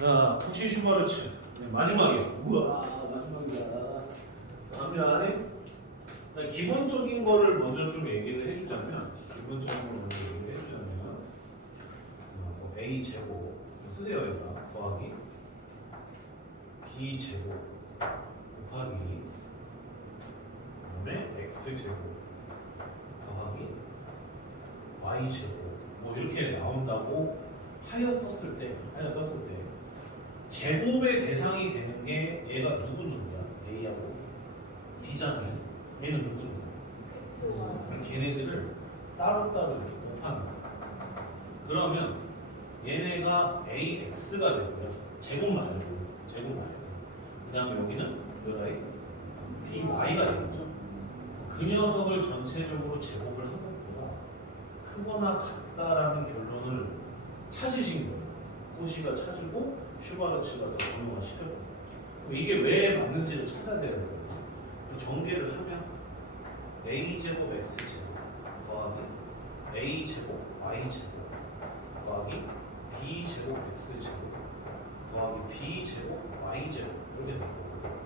자, 푸시 슈바르츠 네, 마지막이에요. 우와 마지막이야. 갑니다. 기본적인 거를 먼저 좀 얘기를 해주자면 기본적인 걸 먼저 얘기를 해주자면 어, 뭐 a 제곱 쓰세요 여기다 더하기 b 제곱 곱하기 그다음에 x 제곱 더하기 y 제곱 뭐 이렇게 나온다고 하였었을 때 하였었을 때 제곱의 대상이 되는 게 얘가 누구 누구야? A하고 B잖아요. 얘는 누구 누구? 그럼 걔네들을 따로따로 이렇게 곱하는 거야. 그러면 얘네가 AX가 되고요. 제곱 말고 제곱 말고. 그 다음에 여기는 여기 BY가 되겠죠. 그 녀석을 전체적으로 제곱을 한 것보다 크거나 같다라는 결론을 찾으신 거예요. 호시가 찾고 슈바르츠가 더 시켰고 그럼 이게 왜 맞는지를 찾아야 거예요. 그럼 전개를 하면 a 제곱 x 제곱 더하기 a 제곱 y 제곱 더하기 b 제곱 x 제곱 더하기 b 제곱 y 제곱 이렇게 되는 거고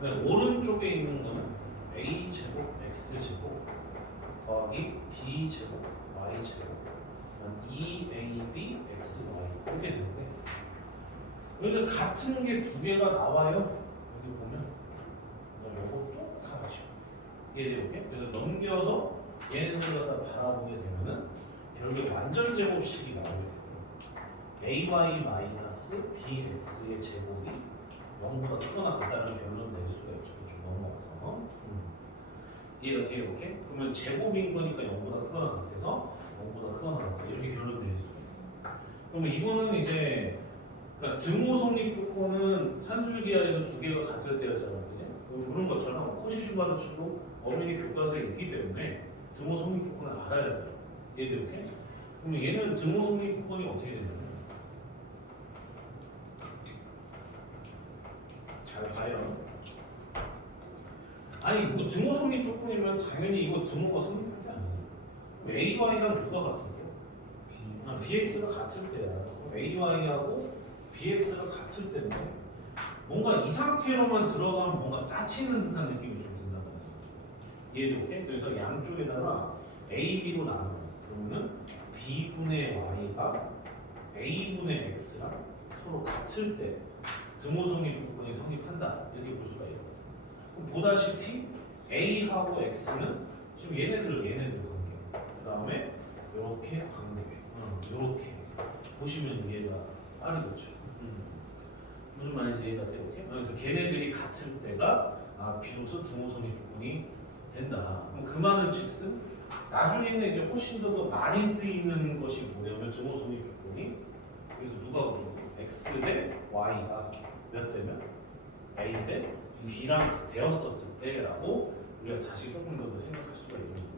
그다음에 오른쪽에 있는 거는 a 제곱 x 제곱 더하기 b 제곱 y 제곱 그다음 2ab xy 이렇게 되는데 여기서 같은 게 두 개가 나와요. 여기 보면 이것도 사라지고 이해되게 그래서 넘겨서 얘네들을 갖다 바라보게 되면은 결국에 완전 제곱식이 나오게 돼요. ay 마이너스 bx의 제곱이 0보다 크거나 같다는 결론 낼 수가 있죠. 좀 넘어가서 음. 이해가 돼요, 이렇게? 그러면 제곱인 거니까 0보다 크거나 같아서 0보다 크거나 같다 이렇게 결론 낼 수가 있어요. 그러면 이거는 이제 그러니까 등호 성립 조건은 산술 기하에서 두 개가 같을 때였잖아, 그지? 그런 것처럼 코시슈바르츠도 어머니 교과서에 있기 때문에 등호 성립 조건을 알아야 돼요. 얘들 이렇게? 그럼 얘는 등호 성립 조건이 어떻게 되냐면 잘 봐요. 아니 뭐 등호 성립 조건이면 당연히 이거 등호가 성립할 때 아니에요. AY랑 누가 같은 데? 아, BX가 같을 때야. AY하고 BX가 같을 때인데 뭔가 이 상태로만 들어가면 뭔가 짜치는 듯한 느낌이 좀 든단 말이야. 이해되게? 그래서 양쪽에다가 A, B로 나눠. 그러면 B분의 Y가 A분의 X랑 서로 같을 때 등호성립 조건이 성립한다. 이렇게 볼 수가 있어요. 그럼 보다시피 A하고 X는 지금 얘네들 얘네들 관계. 그 다음에 이렇게 관계. 이렇게 보시면 이해가 빠르겠죠. 음. 무슨 말인지 돼요? 오케이? 그래서 걔네들이 같을 때가 아 비로소 등호성립 조건이 된다. 그럼 그 말은 즉슨 나중에는 이제 훨씬 더, 더 많이 쓰이는 것이 뭐냐면 등호성립 조건이 그래서 누가 그러죠? x 대 y가 몇 대면 a 대 b랑 되었었을 때라고 우리가 다시 조금 더 생각할 수가 있는 거예요.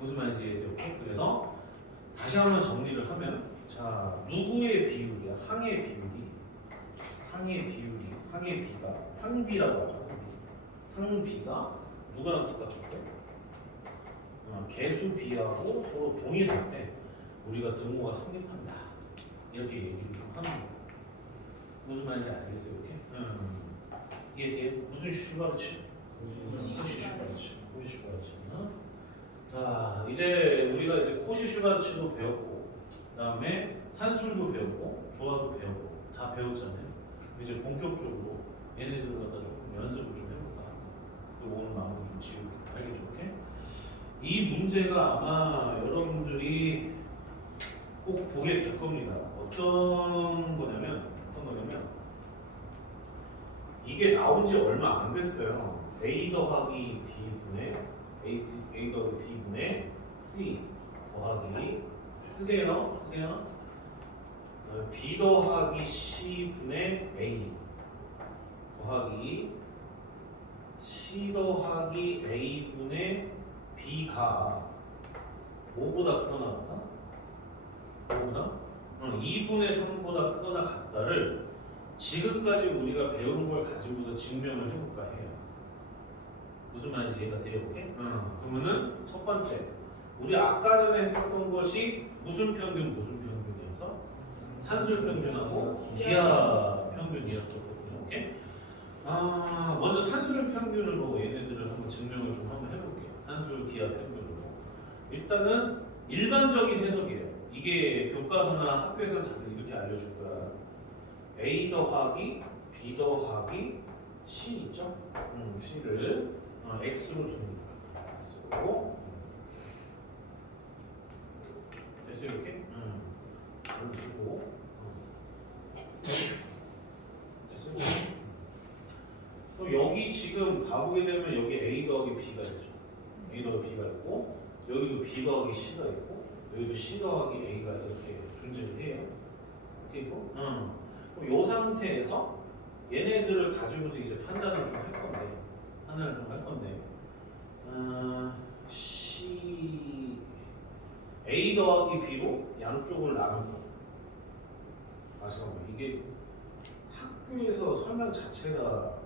무슨 말인지? 오케이? 그래서 다시 한번 정리를 하면 자 누구의 비율이야? 항의 비율이 항의 비율이 항의 비가 항비라고 하죠. 항비가 누가랑 똑같을 때? 어, 개수 비하고 서로 동일할 때 우리가 등호가 성립한다. 이렇게 얘기를 좀 하는 거예요. 무슨 말인지 알겠어요? 이렇게? 음. 이해돼요? 무슨 슈바르치? 코시 슈바르치. 코시 슈바르치. 어? 자 이제 우리가 이제 코시 슈바르치도 배웠고 그다음에 산술도 배웠고 조화도 배웠고 다 배웠잖아요. 이제 본격적으로 얘네들 갖다 조금 연습을 좀 해볼까. 그리고 오늘 마음을 좀 지울게. 알겠죠? 오케이? 이 문제가 아마 여러분들이 꼭 보게 될 겁니다. 어떤 거냐면 어떤 거냐면 이게 나온 지 얼마 안 됐어요. A 더하기 B 분의 A, A 더하기 B 분의 C 더하기 쓰세요 쓰세요 어, B 더하기 C 분의 A 더하기 C 더하기 A 분의 B가 5보다 크거나 같다? 5보다? 응, 2분의 3보다 크거나 같다를 지금까지 우리가 배운 걸 가지고서 증명을 해볼까 해요. 무슨 말인지 이해가 돼요? 오케이? 응. 그러면은 첫 번째 우리 아까 전에 했었던 것이 무슨 평균 무슨 평균이어서 산술 평균하고 기하 평균이었었거든요. 오케이? 아 먼저 산술 평균으로 얘네들을 한번 증명을 좀 한번 해볼게요. 산술 기하 평균으로. 일단은 일반적인 해석이에요. 이게 교과서나 학교에서 다들 이렇게 알려줄 거야. A 더하기 B 더하기 C 있죠? 음, C를 어, X로 둡니다. X로. 됐어요, 이렇게? 음. 두고. 어. 됐어요? 그럼 여기 지금 봐보게 되면 여기 A 더하기 B가 있죠. A 더하기 B가 있고 여기도 B 더하기 C가 있고 여기도 C 더하기 A가 이렇게 존재를 해요. 그리고 음. 그럼 이 상태에서 얘네들을 가지고서 이제 판단을 좀 할 건데 판단을 좀 할 건데 어, C A 더하기 B로 양쪽을 나눈 거. 아 잠깐만 이게 학교에서 설명 자체가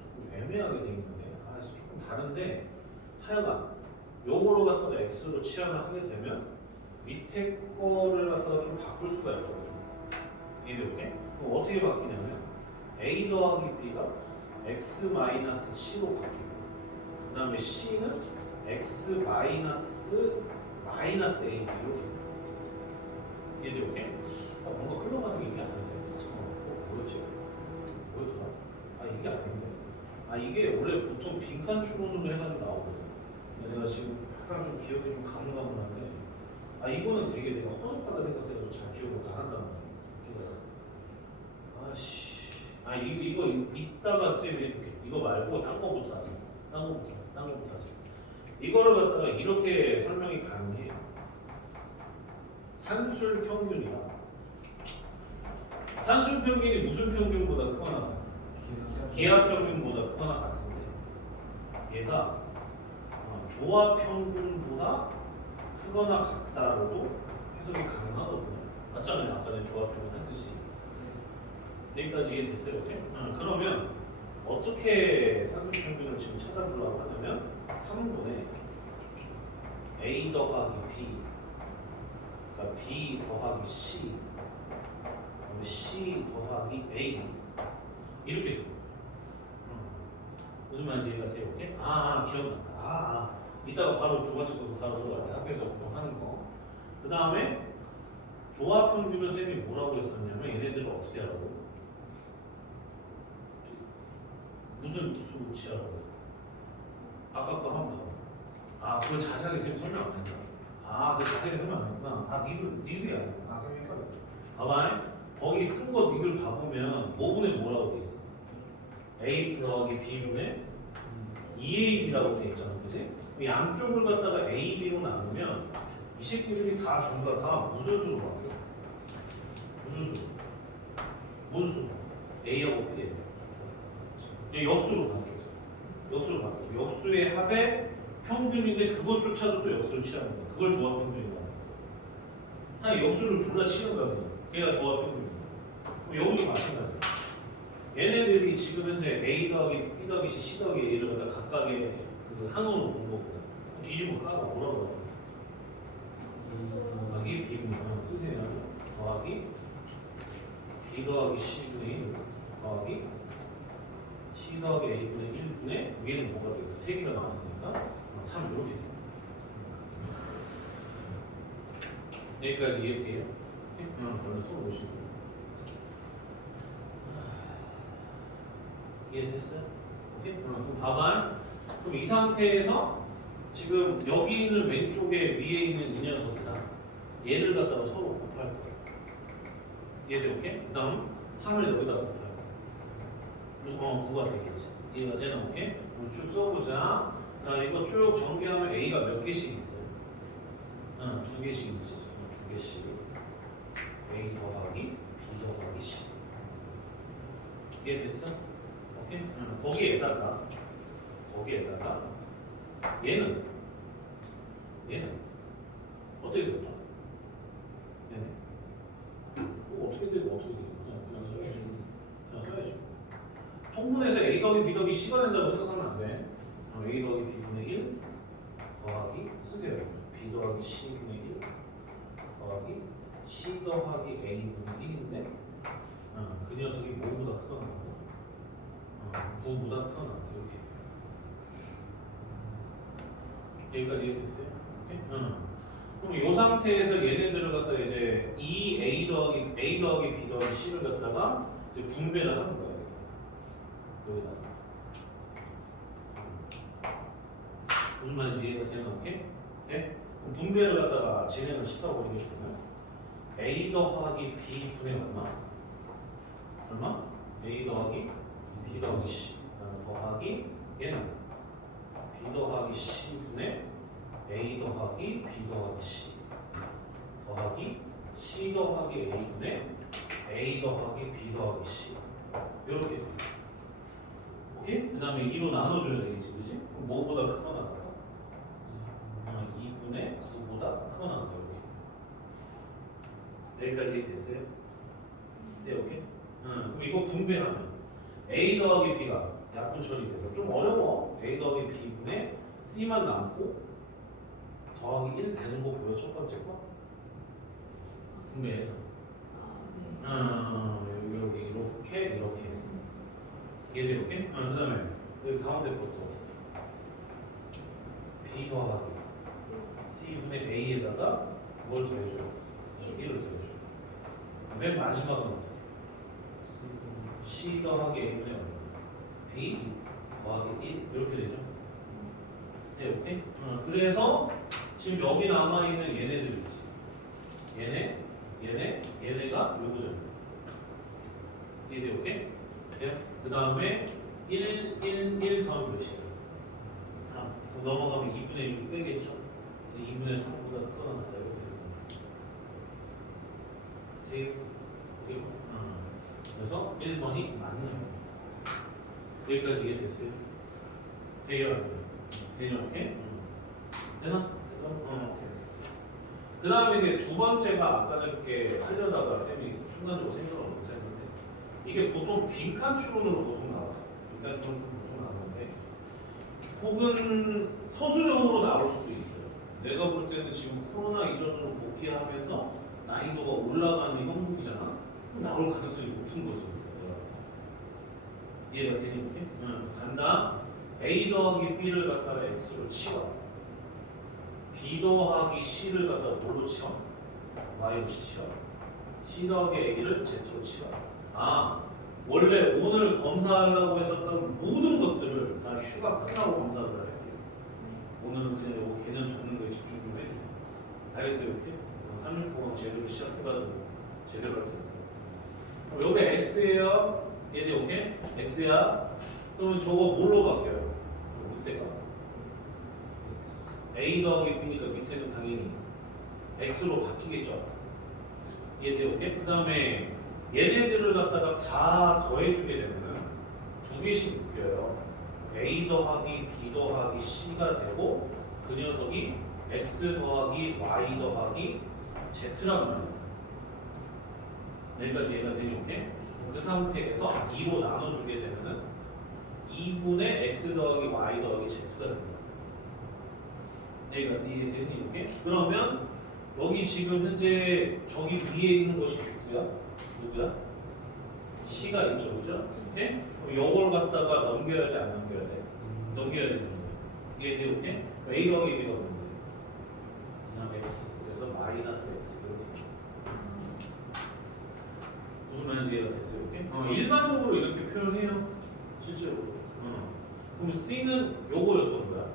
조금 애매하게 돼 있는데 아 조금 다른데 하여간 요거로 갖다가 X로 치환을 하게 되면 밑에 거를 갖다가 좀 바꿀 수가 있거든요. 이해되게? 그럼 어떻게 바뀌냐면 A 더하기 B가 X 마이너스 C로 바뀌고 그 다음에 C는 X 마이너스 마이너스 A 이렇게 이해되게? 아, 뭔가 흘러가는 게 이게 아닌데. 잠깐만 어, 뭐였지? 뭐였더라? 아 이게 아닌데. 아 이게 원래 보통 빈칸 추론으로 해가지고 나오거든. 근데 내가 지금 약간 좀 기억이 좀 가물가물한데 아 이거는 되게 내가 허접하다 생각해가지고 잘 기억을 안 한단 말이야 아씨. 아 이거 이거 이따가 쌤이 해줄게. 이거 말고 딴 거부터 하자 딴 거부터 딴 거부터 하자 이거를 갖다가 이렇게 설명이 가능해 산술 평균이다 산술 평균이 무슨 평균보다 크거나 같아? 기하 평균보다 크거나 같은데 얘가 어, 조합 평균보다 크거나 같다로도 해석이 가능하거든요. 맞잖아요. 아까 전에 조합 평균 했듯이 여기까지 이해됐어요? 이렇게? 어, 그러면 어떻게 산술 평균을 지금 찾아보려고 하냐면 3분의 A 더하기 B 그러니까 B 더하기 C C 더하기 A 이렇게. 음. 무슨 말인지 이해가 돼요? 오케이? 아, 기억난다. 아, 아. 이따가 바로 두 번째 것도 바로 들어갈게요. 학교에서 보통 하는 거. 그 다음에 조합 평균을 쌤이 뭐라고 했었냐면 얘네들을 어떻게 하라고? 무슨 수 취하라고? 아까 거 한번 더. 아, 그걸 자세하게 쌤이 설명 안 했다. 아, 그 자세하게 설명 안 했구나. 아, 니들이 아니야. 아, 쌤이 헷갈려. 봐봐. 거기 쓴 거 니들 봐보면 5분의 뭐라고 돼 있어? A 더하기 B분의 2AB라고 돼 있잖아, 그지? 이 양쪽을 갖다가 A, B로 나누면 이 새끼들이 다 전부 다, 다 무슨 수로 바뀌어? 무슨 수? 무슨 수? A하고 B에 그냥 역수로 바뀌었어. 역수로 바뀌어. 역수의 합의 평균인데 그것조차도 또 역수를 취하는 거야. 그걸 조합 평균이라고. 그냥 역수를 졸라 치는 거야. 그냥. 걔가 조합 평균 여기도 마찬가지야. 얘네들이 지금 현재 A 더하기 B 더하기 C, C 더하기 A를 갖다 각각의 그 항으로 본 거거든. 뒤집어 까봐 뭐라고. 더하기 B분의 쓰세요. 더하기 B 더하기 C분의 1 더하기 C 더하기 A분의 1분의 위에는 뭐가 되겠어? 3개가 나왔으니까 3 이렇게 돼요. 여기까지 이해돼요? 응, 얼른 써보시고. 이해됐어요? 오케이? 어, 그럼 봐봐. 그럼 이 상태에서 지금 여기 있는 왼쪽에 위에 있는 이 녀석이다. 얘를 갖다가 서로 곱할 거야. 얘들 오케이? 그 다음 3을 여기다 곱할 거야. 그래서 어, 9가 되겠지. 이해가 되나? 오케이? 그럼 쭉 써보자. 자, 이거 쭉 전개하면 A가 몇 개씩 있어요? 응, 두 개씩 있지. 두 개씩. A 더하기 B 더하기 C. 이해됐어? 오케이? 응. 거기에다가 거기에다가 얘는 얘는 어떻게 될까? 얘는 뭐 어떻게 되고 어떻게 되고 그냥 그냥 써야지 그냥 써야지 통분해서 A 더하기 B 더하기 C가 된다고 생각하면 안 돼. 어, A 더하기 B분의 1 더하기 쓰세요. B 더하기 C분의 1 더하기 C 더하기 A분의 1인데 어, 그 녀석이 뭐보다 크거나 어, 9보다 크거나 이렇게 여기까지 이해됐어요? 어. 그럼 이 상태에서 얘네들을 갖다 이제 이 A 더하기 A 더하기 B 더하기 C를 갖다가 이제 분배를 하는 거예요. 여기다가 무슨 말인지 이해가 되나 오케이? 네? 그럼 분배를 갖다가 진행을 시켜버리겠으면 A 더하기 B 분의 얼마? 얼마? A 더하기 B 더하기 C 어, 더하기 얘는 B 더하기 C 분의 A 더하기 B 더하기 C 더하기 C 더하기 A 분의 A 더하기 B 더하기 C 이렇게 오케이? 그 다음에 2로 나눠줘야 되겠지 그지? 뭐보다 크거나 같아? 어, 2분의 9보다 크거나 같아 이렇게 여기까지 됐어요? 네 오케이? 응, 그럼 이거 분배하면 A 더하기 B가 약분 처리 돼서 좀 어려워. A 더하기 B분의 C만 남고 더하기 1 되는 거 보여 첫 번째 거? 분배해서. 아, 음, 여기 이렇게 이렇게. 얘도 이렇게. 어, 그 다음에 여기 가운데 것도 어떻게? B 더하기 C분의 A에다가 뭘 더해줘? 1을 더해줘. 맨 마지막은 어떻게 C 더하기 얼마? B 더하기 1 이렇게 되죠 네 오케이? 어, 그래서 지금 여기 남아있는 얘네들 있지 얘네 얘네 얘네가 요거죠 이해 오케이? 돼요? 그 다음에 1, 1, 1 더하면 몇이에요? 3 그럼 넘어가면 2분의 6 빼겠죠? 그래서 2분의 3보다 크거나 같다 이렇게 돼요 돼요? 어. 그래서 1번이 맞는 거예요 여기까지? 돼요? 안 돼요? 되죠? 오케이? 음. 되나? 어, 오케이. 그 다음에 이제 두 번째가 아까 전에 하려다가 쌤이 순간적으로 생각을 못했는데 이게 보통 빈칸 추론으로 보통 나와요. 빈칸 추론으로 보통 나오는데 혹은 소수령으로 나올 수도 있어요. 내가 볼 때는 지금 코로나 이전으로 복귀하면서 난이도가 올라가는 형국이잖아. 나올 가능성이 높은 때. 이해가 되니? 응. 간다. A 더하기 B를 갖다가 X로 치워. B 더하기 C를 갖다가 뭘로 치워? Y로 치워. C 더하기 A를 Z로 치워. 아, 원래 오늘 검사하려고 했었던 모든 것들을 다 휴가 끝나고 검사를 할게요. 오늘은 그냥 이거 개념 적는 거에 집중 좀 해주세요. 알겠어요, 이렇게? 36보강 제대로 시작해가지고 제대로 할 테니까. 그럼 여기 X예요. 얘도 오케이? X야. 그러면 저거 뭘로 바뀌어요? 저 밑에가. A 더하기 B니까 밑에는 당연히 X로 바뀌겠죠. 이해돼요? 오케이? 그 다음에 얘네들을 갖다가 다 더해주게 되면 두 개씩 묶여요. A 더하기 B 더하기 C가 되고 그 녀석이 X 더하기 Y 더하기 Z라고 말해요. 여기까지 이해가 되니 오케이? 그 상태에서 2로 나눠주게 되면은 2분의 X 더하기 Y 더하기 Z가 됩니다. 여기가 이해되니 이렇게? 그러면 여기 지금 현재 저기 위에 있는 것이 누구야? 누구야? C가 있죠, 그죠? 오케이? 그럼 요걸 갖다가 넘겨야 돼, 안 넘겨야 돼? 넘겨야 되는 거예요. 이해돼요, 오케이? A 더하기 B가 없는 거예요. 그냥 X. 그래서 마이너스 X 이렇게. 이해가 됐어요, 오케이? 어, 일반적으로 이렇게 표현해요. 실제로. 어. 그럼 C는 요거였던 거야.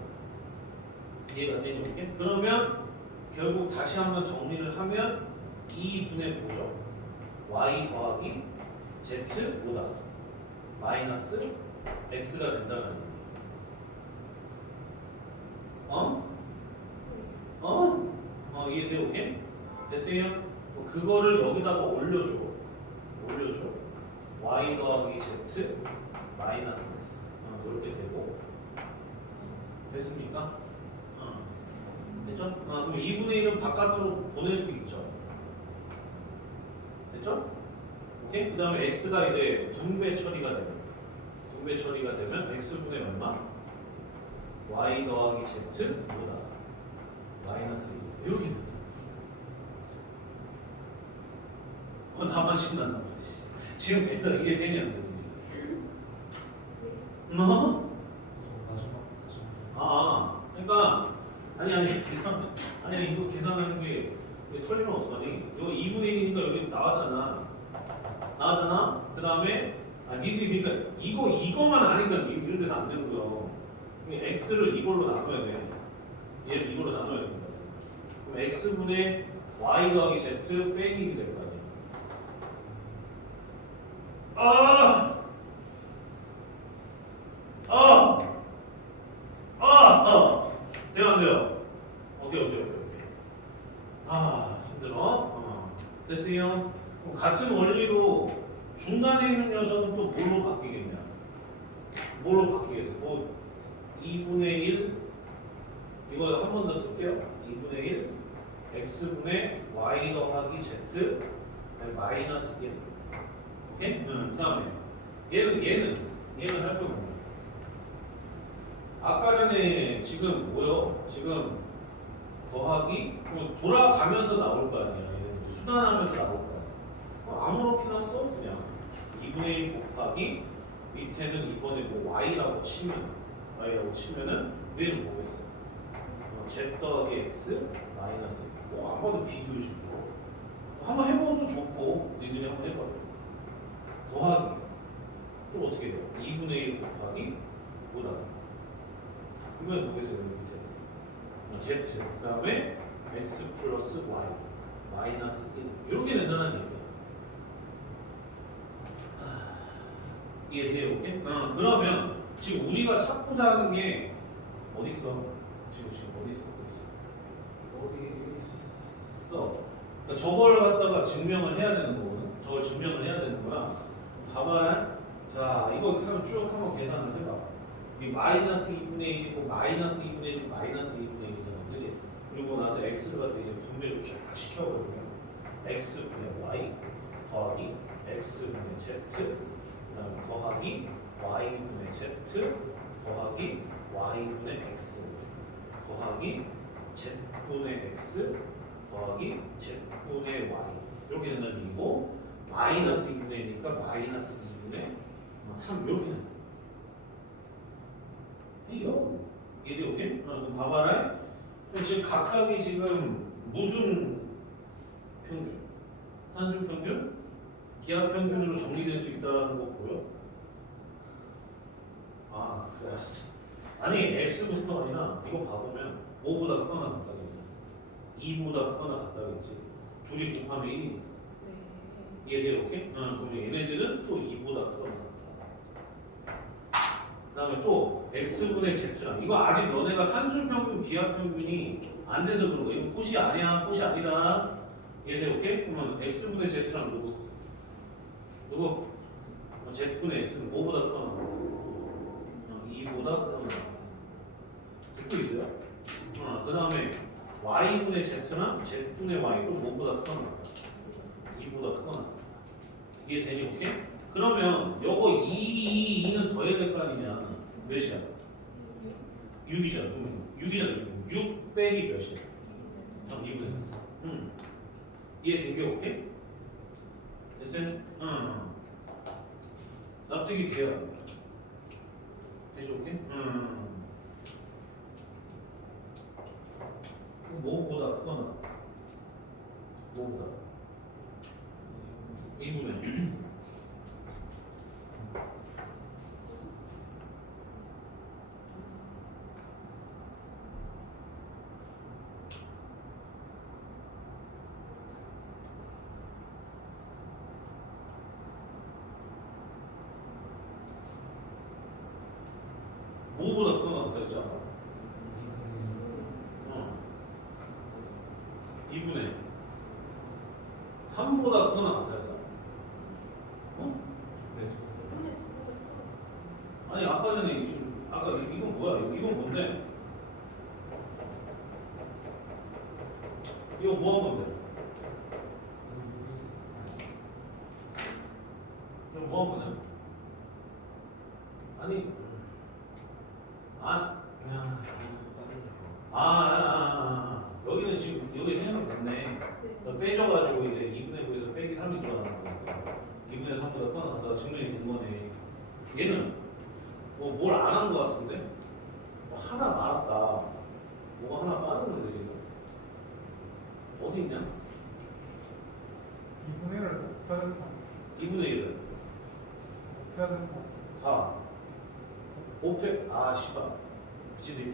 이해가 되니 오케이? 그러면 결국 다시 한번 정리를 하면 2분의 뭐죠? y 더하기 z 뭐다? 마이너스 x가 된다는 거예요. 어? 어? 어 이해돼요? 오케이? 됐어요? 뭐 그거를 여기다가 올려줘. 올려줘. y 더하기 z 마이너스 x 어, 이렇게 되고 됐습니까? 어. 됐죠? 아, 그럼 2분의 1은 바깥으로 보낼 수 있죠. 됐죠? 오케이? 그 다음에 x가 이제 분배 처리가 되면 분배 처리가 되면 x분의 얼마? y 더하기 z 뭐다? 마이너스 1 이렇게 됩니다. 어, 나만 신난다. 지금 얘들아 이게 되냐 안 되냐? 뭐? 아, 그러니까 아니 아니 계산 아니 이거 계산하는 게 털리면 어떡하니? 이거 2분의 1이니까 여기 나왔잖아. 나왔잖아. 그 다음에 아 니들이 그러니까 이거 이거만 아니까 이- 이런 데서 안 되는 거야. 이 x를 이걸로 나눠야 돼. 얘를 이걸로 나눠야 된다. 그럼 x 분의 y 더하기 z 빼기 1이 될거 아니야. 아! 아! 아! 아! 돼요 안 돼요? 오케이 오케이 아 힘들어 어. 됐어요? 그럼 같은 원리로 중간에 있는 녀석은 또 뭘로 바뀌겠냐 뭘로 바뀌겠어? 뭐 2분의 1 이거 한 번 더 쓸게요 2분의 1 x분의 y 더하기 z 마이너스 1 오케이? 응, 그 다음에 얘는 얘는 얘는 살펴보면 아까 전에 지금 뭐요? 지금 더하기 뭐 돌아가면서 나올 거 아니야. 얘는 순환하면서 나올 거 아니야. 어, 아무렇게나 써 그냥 2분의 1 곱하기 밑에는 이번에 뭐 y라고 치면 y라고 치면은 위에는 뭐겠어? 어, z 더하기 x 마이너스 뭐 아무도 비교식으로 한번 해봐도 좋고 니들이 한번 해봐도 좋고 더하기 또 어떻게 돼요? 2분의 1 곱하기 뭐다? 그러면 뭐겠어요 밑에 어, z 그 다음에 x 플러스 y 마이너스 1 이렇게 된다는 얘기야 아, 이해돼요? 오케이? 어, 그러면 지금 우리가 찾고자 하는 게 어디 있어? 지금 지금 어디 있어? 어디 있어? 어디 있어? 그러니까 저걸 갖다가 증명을 해야 되는 거거든. 저걸 증명을 해야 되는 거야. 봐봐. 자, 이거 한번 쭉 한번 계산을 해봐. 이 마이너스 2분의 1이고 마이너스 2분의 1 마이너스 2분의 1이잖아. 그지? 그리고 나서 x를 갖다 이제 분배를 쫙 시켜버리면 x 분의 y 더하기 x 분의 z 그다음에 더하기 y 분의 z 더하기 y 분의 x 더하기 z 분의 x 더하기 z분의 y 이렇게 된다는 얘기고 마이너스 2분의 1이니까 마이너스 2분의 3 이렇게 이요 이게 오케이? 어, 봐봐라 그럼 지금 각각이 지금 무슨 평균? 산술 평균? 기하 평균으로 정리될 수 있다는 거 보여? 아 그래 아니 x부터가 아니라 이거 봐보면 5보다 크거나 같다겠지 2보다 크거나 같다겠지 둘이 곱하면 1이 네. 이해돼요? 오케이? 어, 그럼 얘네들은 또 2보다 크거나 그 다음에 또 x분의 z랑 이거 아직 너네가 산술평균 기하평균이 안 돼서 그런 이거 꽃이 아니야 꽃이 아니다 이해돼요? 오케이? 그러면 x분의 z랑 누구? 누구? 어, z분의 x는 5보다 크거나 어, 2보다 크거나 듣고 있어요? 어, 그 다음에 y분의 z랑 z분의 y도 5보다 크거나 2보다 크거나 이해되니 오케이? 그러면 요거 2, 2, 2는 더해야 될 거 아니냐 몇이야? 6이잖아 그러면 6이잖아 6, 6 빼기 몇이야? 2분의 4 응. 이해 된 게 오케이? 됐어요? 응 납득이 돼요 되죠 오케이? 응 뭐보다 크거나 뭐보다 2분의 뭐보다 크거나 같다 했잖아 어. 2분의 3보다 크거나 같아 했어 어? 아니 아까 전에 지금 아까 이- 이건 뭐야? 이건 뭔데? 이거 뭐 한 건데? 이거 뭐 한 거냐? 아니 아 야, 아, 아, 아, 아, 아. 여기는 지금 여기 생각됐네. 네. 빼줘가지고 이제 2분의 9에서 빼기 3 3이 들어가는 거니까 2분의 3보다 커나 같다가 증명이 된 거네 얘는 뭐 뭘 안 한 거 같은데 뭐 하나 말았다 뭐가 하나 빠졌는데 지금 어디 있냐? 2분의 1을 곱해야 된다. 2분의 1을 곱해야 된다. 다 5패 아 씨발 미친 새끼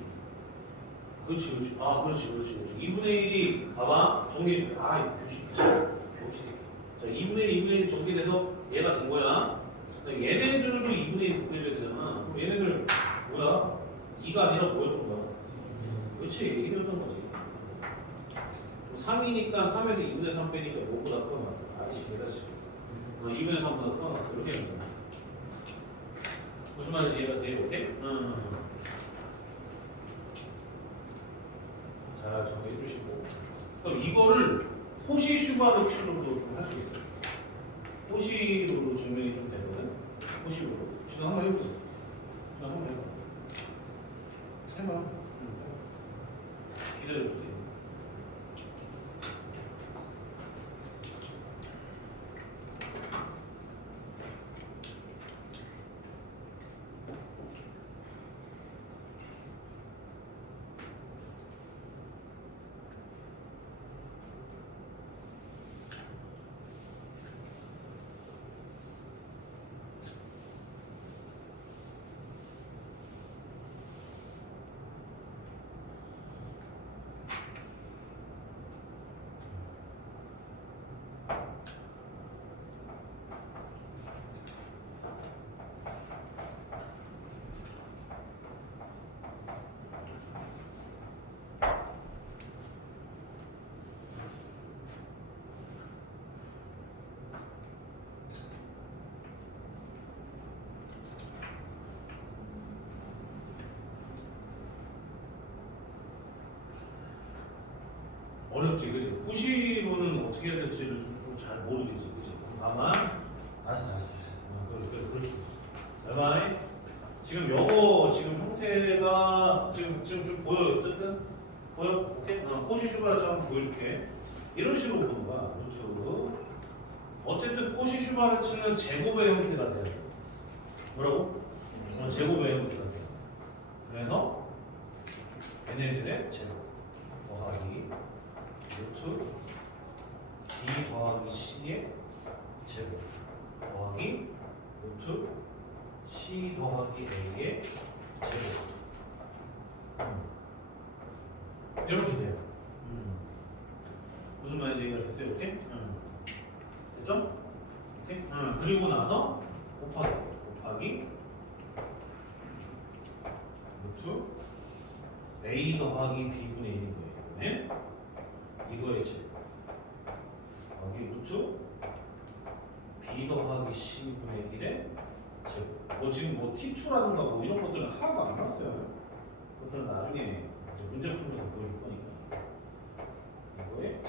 그렇지 그렇지. 아 그렇지 그렇지 그렇지. 2분의 1이 봐봐. 정리해줄게. 아 이거 새끼 자 2분의 1 2분의 1 정리돼서 얘가 된 거야. 자, 얘네들도 2분의 1 곱해줘야 되잖아. 그럼 얘네들 뭐야? 2가 아니라 뭐였던 거야? 그렇지 1이었던 거지. 3이니까 3에서 2분의 3 빼니까 5보다 크거나 아이씨 개다시 어, 2분의 3보다 크거나 이렇게 되는 거야 무슨 말인지 이해가 돼? 오케이? 응. 잘 정리해 주시고. 그럼 이거를 호시 슈바르츠로도 좀할수 있어요? 호시로 증명이 좀 되거든 호시로. 지금 한번 해보세요 지금 한번 해봐 해봐 응. 기다려줄게 어렵지, 그지? 호시로는 어떻게 해야 될지를 좀잘 모르겠지, 그지? 아마 알았어, 알았어, 알았어. 어, 그래, 그래, 그럴 수 있어. 바이바이. 지금 영어 지금 형태가 지금 지금 좀 보여, 어쨌든 보여, 오케이? 어, 호시 슈바르츠 한번 보여줄게. 이런 식으로 보는 거야, 루트. 어쨌든 호시 슈바르츠는 제곱의 형태가 돼요. 뭐라고? 어, 제곱의 형태가 돼요. 그래서 얘네들의 제곱 더하기 루트 b 더하기 c의 제곱 더하기 루트 c 더하기 a의 제곱 음. 이렇게 돼요. 음. 무슨 말인지 이해가 됐어요? 이렇게? 음. 됐죠? 오케이? 음. 그리고 나서 곱하기 곱하기 루트 a 더하기 b분의 1인 거예요. 네? 이거의 제곱 여기 루트 b 더하기 c분의 1의 제곱 뭐 지금 뭐 t2라든가 뭐 이런 것들은 하나도 안 났어요 그것들은 나중에 이제 문제 풀면서 보여줄 거니까 이거의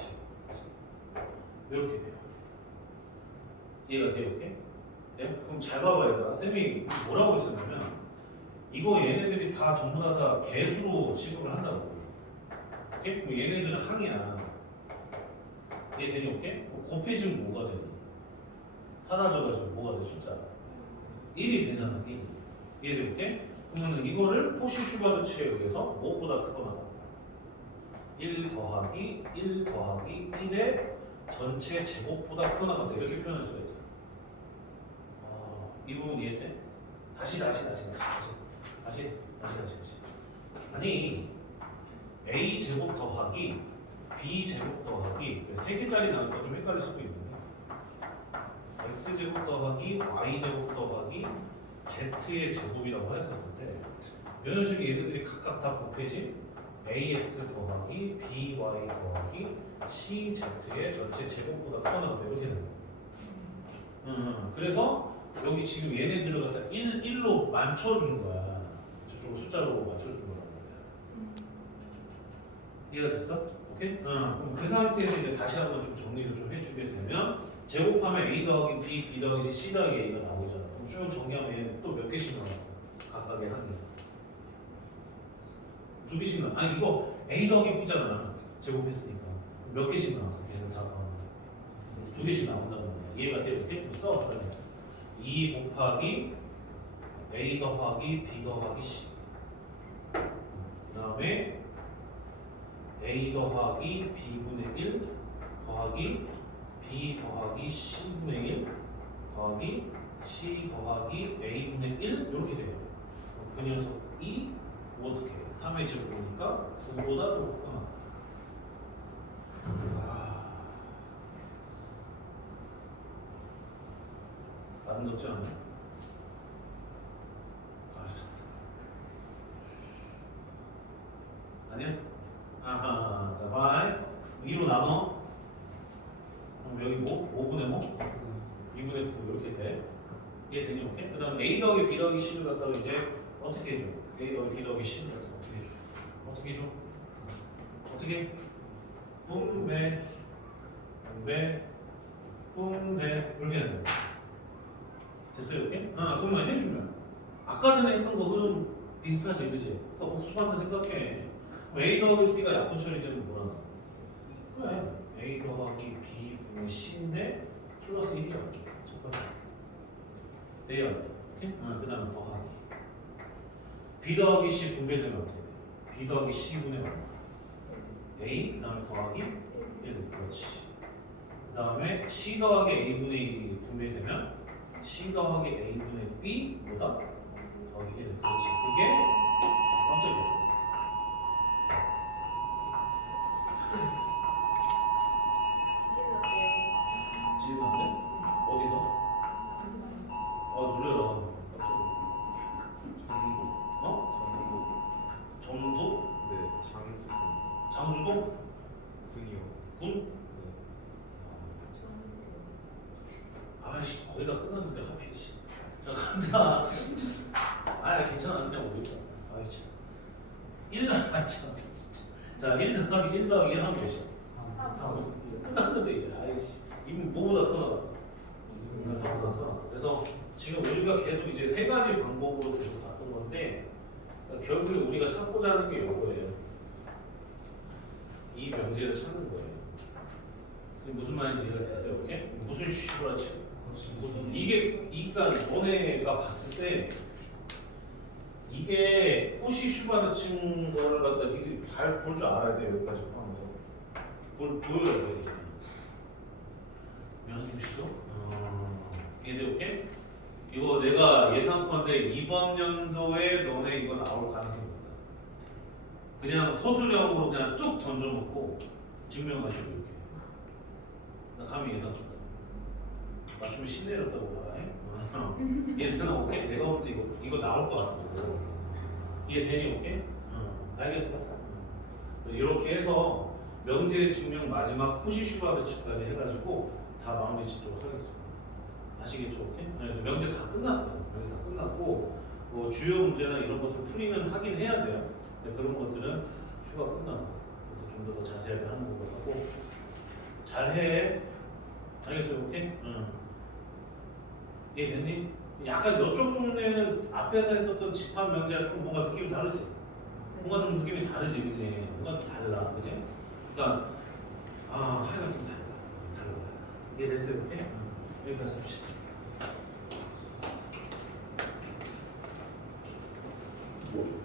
제곱 이렇게 돼요 이해가 돼요? 이렇게? 네? 그럼 잘 봐봐 얘들아 쌤이 뭐라고 했었냐면 이거 얘네들이 다 전부 다, 다 개수로 취급을 한다고 오케이? 그럼 얘네들은 항이야 얘되니 오케이? 뭐 곱해지면 뭐가 되니? 사라져가지고 뭐가 돼 숫자? 1이 되잖아 1이 이해돼 오케이? 그러면 이거를 포시 슈바르츠에 의해서 무엇보다 크거나 같다 1 더하기 1 더하기 1의 전체 제곱보다 크거나 같다 이렇게 표현할 수가 있죠 아, 이 부분 이해돼? 다시 다시 다시 다시 다시. 다시 다시 다시 아니 a 제곱 더하기 b 제곱 더하기 세 개짜리 나오니까 좀 헷갈릴 수도 있는데. X 제곱 더하기 y 제곱 더하기 z의 제곱이라고 했었을 때 이런 식의 얘들이 각각 다 곱해진 ax 더하기 by 더하기 cz의 전체 제곱보다 크거나 같다 이렇게 되는 거예요. 음, 그래서 여기 지금 얘네들을 갖다 1, 1로 맞춰준 거야. 저쪽 숫자로 맞춰준 거란 말이야. 이해가 됐어? 오케이? 응. 그럼 그 상태에서 이제 다시 한번 좀 정리를 좀 해주게 되면 제곱하면 a 더하기 b, b 더하기 c 더하기 a가 나오잖아. 그럼 쭉 정리하면 또 몇 개씩 나왔어? 각각의 한 개. 두 개씩 나. 아니 이거 a 더하기 b잖아. 제곱했으니까 몇 개씩 나왔어? 걔는 다 나오는 두 개씩 나온다는 거야. 이해가 돼요? 이렇게 써. 2 곱하기 a 더하기 b 더하기 c. 그 다음에 a 더하기 b분의 1 더하기 b 더하기 c분의 1 더하기 c 더하기 a분의 1 이렇게 돼요. 그 녀석이 어떻게 3의 제곱이니까 9보다 더 크구나. 아. 아름답지 않아? 알았어. 아니야? 아하, 자, 바이. 위로 나눠. 그럼 여기 뭐? 5분의 뭐? 2분의 9 이렇게 돼. 이해 되니? 오케이? 그 다음 A 더하기 B 더하기 C를 갖다가 이제 어떻게 해줘? B 더하기 C를 갖다가 어떻게 해줘? 어떻게 해줘? 어떻게? 분배, 분배, 분배 이렇게 해야 돼. 됐어요 이렇게? 아 그러면 해주면 아까 전에 했던 거 흐름 비슷하지 그지? 그 복수하면 생각해 A 더하기 B가 약분 처리 되면 뭐라 그래 A 더하기 B 분의 C인데 플러스 1이죠 첫 번째 돼요 이렇게? 아, 그 다음에 더하기 B 더하기 C 분배되면 어떻게 돼? B 더하기 C분의? A 그 다음에 더하기 1 그렇지. 그 다음에 C 더하기 A분의 1이 분배되면 C 더하기 A분의 B 보다 더하기 1 그렇지. 그게 깜짝이야 아 괜찮아 그냥 오겠다. 아이 참 1, 아 참, 진짜. 자 1 더하기 1 더하기 1 하면 몇이야? 3 끝났는데 이제. 아이씨. 이미 뭐보다 크나 나보다 크나 그래서 지금 우리가 계속 이제 세 가지 방법으로 계속 봤던 건데 그러니까 결국에 우리가 찾고자 하는 게 이거예요. 이 명제를 찾는 거예요. 무슨 말인지 이해가 됐어요? 오케이? 무슨 쉬브라치 이게 그러니까 너네가 봤을 때 이게 호시 슈바르 친 거를 갖다 니들이 잘볼줄 알아야 돼 여기까지 하면서. 볼 보여야 돼 연습 시죠? 어, 이해돼 오케이? 이거 내가 예상컨대 이번 연도에 너네 이거 나올 가능성이 있다. 그냥 소수령으로 그냥 쭉 던져놓고 증명하시고 이렇게. 나 감히 예상컨대 맞추면 신내렸다고 봐. 얘는 오케이. 내가 볼때 이거 이거 나올 것 같고. 이해 되니 오케이? 응. 알겠어. 응. 이렇게 해서 명제 증명 마지막 호시 슈바르츠까지 해가지고 다 마무리 짓도록 하겠습니다. 아시겠죠? 오케이? 그래서 명제 다 끝났어요. 명제 다 끝났고 뭐 주요 문제나 이런 것들 풀이는 하긴 해야 돼요. 근데 그런 것들은 휴가 끝나고 좀더 자세하게 하는 걸로 하고 잘해. 알겠어요? 오케이? 응. 예, 됐니? 약간 이쪽 동네는 앞에서 했었던 집합 명제가 좀 뭔가 느낌이 다르지? 뭔가 좀 느낌이 다르지, 그지? 뭔가 좀 달라, 그지? 그러니까 아, 하여간 좀 달라, 달라, 달라. 이해됐어요, 이렇게? 여기까지 합시다. 뭐.